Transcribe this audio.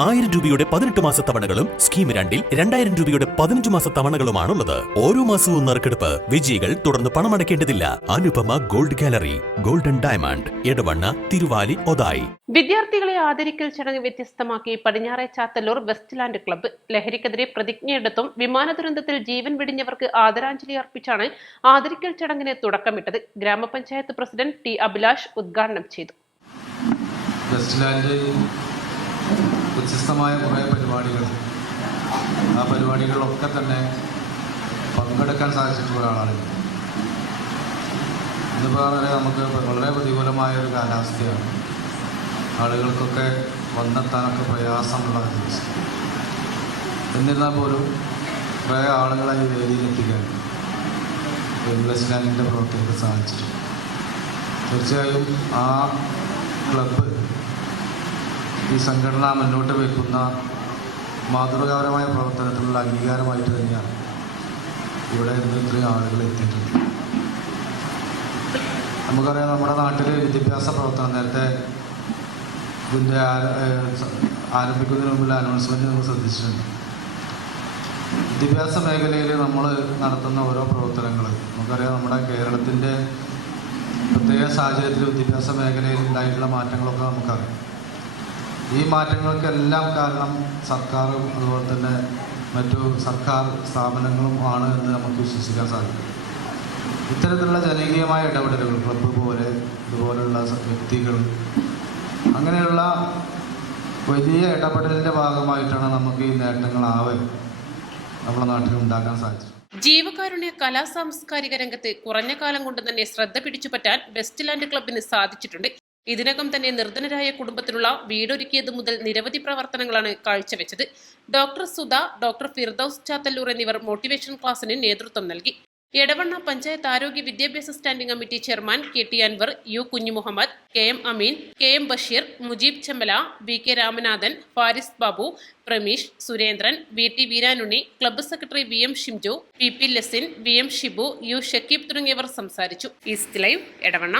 ആയിരം രൂപയുടെ പതിനെട്ട് മാസ തവണകളും സ്കീം രണ്ടിൽ രണ്ടായിരം രൂപയുടെ പതിനഞ്ച് മാസ തവണകളുമാണുള്ളത്. ഓരോ മാസവും നറുക്കെടുപ്പ് വിജയികൾ തുടർന്ന് പണമടയ്ക്കേണ്ടതില്ല. Anupama gold gallery golden diamond Edavanna Thiruvali Othayi. വിദ്യാർത്ഥികളെ ആദരിക്കൽ ചടങ്ങ് വ്യത്യസ്തമാക്കി പടിഞ്ഞാറെ ചാത്തല്ലൂർ വെസ്റ്റ്ലാൻഡ് ക്ലബ്ബ് ലഹരിക്കെതിരെ പ്രതിജ്ഞയെടുത്തും വിമാന ദുരന്തത്തിൽ ജീവൻ വെടിഞ്ഞവർക്ക് ആദരാഞ്ജലി അർപ്പിച്ചാണ് ആദരിക്കൽ ചടങ്ങിന് തുടക്കമിട്ടത്. ഗ്രാമപഞ്ചായത്ത് പ്രസിഡന്റ് ടി അഭിലാഷ് ഉദ്ഘാടനം ചെയ്തു. വെസ്റ്റ്ലാൻഡ് വ്യത്യസ്തമായ കുറേ പരിപാടികൾ. ആ പരിപാടികളിലൊക്കെ തന്നെ പങ്കെടുക്കാൻ സാധിച്ചിട്ടുള്ള ഒരാളാണ്. ഇന്നിപ്പോൾ പറഞ്ഞാൽ നമുക്ക് വളരെ പ്രതികൂലമായ ഒരു കാലാവസ്ഥയാണ്. ആളുകൾക്കൊക്കെ വന്നെത്താനൊക്കെ പ്രയാസമുള്ള ദിവസം. എന്നിരുന്നാൽ പോലും കുറേ ആളുകളെ ഈ വേദിയിലെത്തിക്കാൻ ഇംഗ്ലീഷ്കാനിന്റെ പ്രവർത്തികൾക്ക് സാധിച്ചിട്ടുണ്ട്. തീർച്ചയായും ആ ക്ലബ്ബ് ഈ സംഘടന മുന്നോട്ട് വയ്ക്കുന്ന മാതൃകാപരമായ പ്രവർത്തനത്തിനുള്ള അംഗീകാരമായിട്ട് തന്നെയാണ് ഇവിടെ ഇന്ന് ഇത്രയും ആളുകൾ എത്തിയിട്ടുണ്ട് നമുക്കറിയാം നമ്മുടെ നാട്ടിൽ വിദ്യാഭ്യാസ പ്രവർത്തനം നേരത്തെ ഇതിന്റെ ആരംഭിക്കുന്നതിന് മുമ്പുള്ള അനൗൺസ്മെന്റ് നമ്മൾ ശ്രദ്ധിച്ചിട്ടുണ്ട്. വിദ്യാഭ്യാസ മേഖലയിൽ നമ്മൾ നടത്തുന്ന ഓരോ പ്രവർത്തനങ്ങൾ നമുക്കറിയാം നമ്മുടെ കേരളത്തിന്റെ പ്രത്യേക സാഹചര്യത്തിൽ വിദ്യാഭ്യാസ മേഖലയിൽ ഉണ്ടായിട്ടുള്ള മാറ്റങ്ങളൊക്കെ നമുക്കറിയാം. ഈ മാറ്റങ്ങൾക്കെല്ലാം കാരണം സർക്കാരും അതുപോലെ തന്നെ മറ്റു സർക്കാർ സ്ഥാപനങ്ങളും ആണ് എന്ന് നമുക്ക് വിശ്വസിക്കാൻ സാധിക്കും. ഇത്തരത്തിലുള്ള ജനകീയമായ ഇടപെടലുകൾ ക്ലബ്ബ് പോലെ ഇതുപോലുള്ള വ്യക്തികൾ അങ്ങനെയുള്ള വലിയ ഇടപെടലിന്റെ ഭാഗമായിട്ടാണ് നമുക്ക് ഈ നേട്ടങ്ങളാവെ നമ്മുടെ നാട്ടിൽ ഉണ്ടാക്കാൻ സാധിച്ചത്. ജീവകാരുണ്യ കലാ സാംസ്കാരിക രംഗത്ത് കുറഞ്ഞ കാലം കൊണ്ട് തന്നെ ശ്രദ്ധ പിടിച്ചുപറ്റാൻ വെസ്റ്റ്ലാൻഡ് ക്ലബിന് സാധിച്ചിട്ടുണ്ട്. ഇതിനകം തന്നെ നിർധനരായ കുടുംബത്തിനുള്ള വീടൊരുക്കിയത് മുതൽ നിരവധി പ്രവർത്തനങ്ങളാണ് കാഴ്ചവെച്ചത്. ഡോക്ടർ സുധ ഡോക്ടർ ഫിർദൌസ് ചാത്തല്ലൂർ എന്നിവർ മോട്ടിവേഷൻ ക്ലാസ്സിന് നേതൃത്വം നൽകി. എടവണ്ണ പഞ്ചായത്ത് ആരോഗ്യ വിദ്യാഭ്യാസ standing committee chairman K T Anwar U Kunhumuhammed K M Ameen K M Basheer Mujeeb Chemmala V K Ramanathan Faris Babu Pramish Surendran V T Veeranunni club secretary V M Shimju P P Lasin V M Shibu U Shakeeb തുടങ്ങിയവർ സംസാരിച്ചു. East live Edavanna.